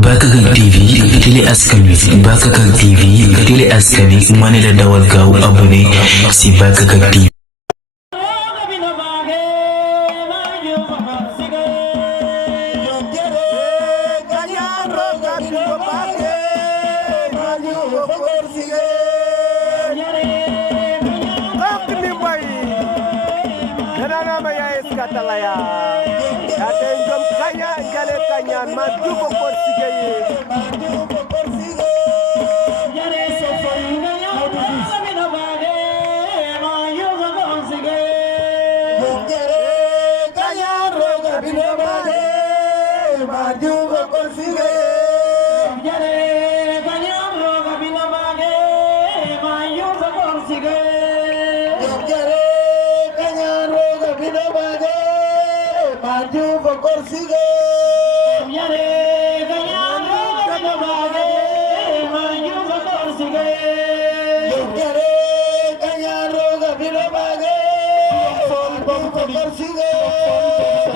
Bakakak TV télé askan wi Bakakak TV télé askan wi ma ne la dawal gaaw abonné si Bakakak TV. Katalaya ate njom kanya ngale kanyan ma dubo korsigeye yare so so ngaya mina bage ma yugo korsigeye yare kanya roga bino bage ma dubo korsigeye yare kanya roga bino bage ma yugo korsigeye yare kanya roga bino bage Maju Bokorsige, yare kanyaro kano bage, maju Bokorsige, yare kanyaro kabino bage, maju Bokorsige, yare kanyaro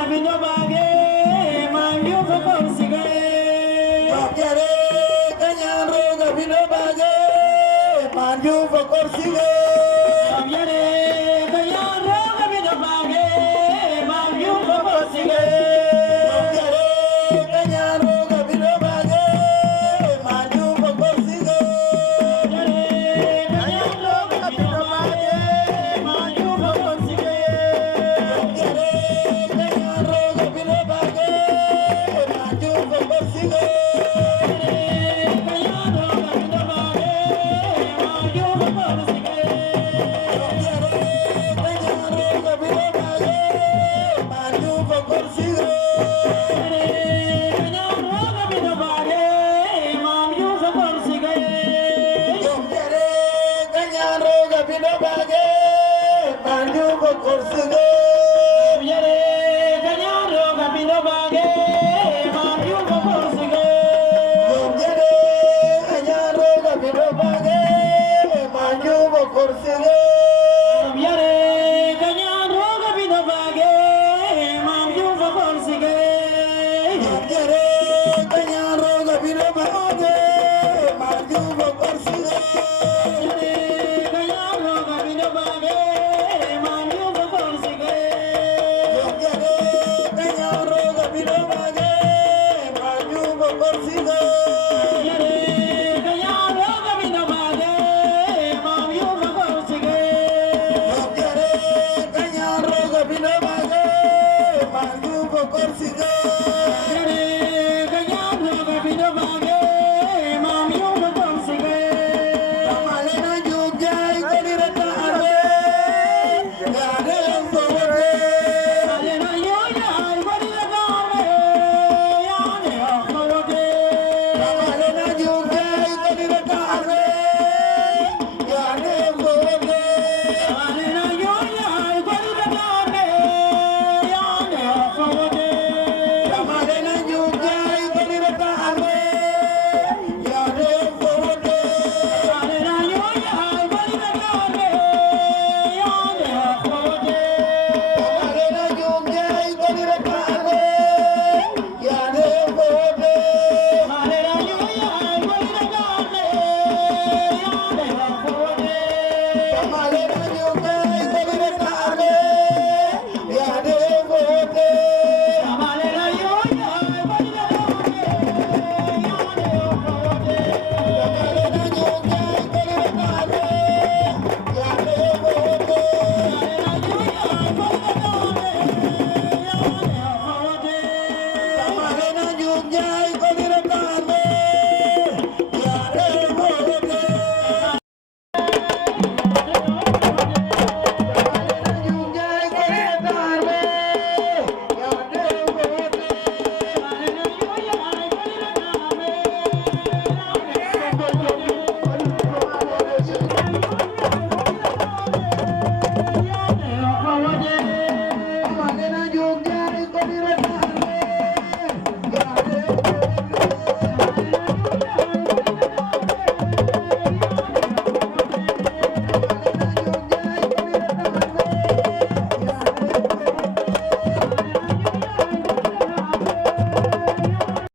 kabino bage, maju Bokorsige, yare kanyaro kabino bage, maju Bokorsige, yare kanyaro Bye.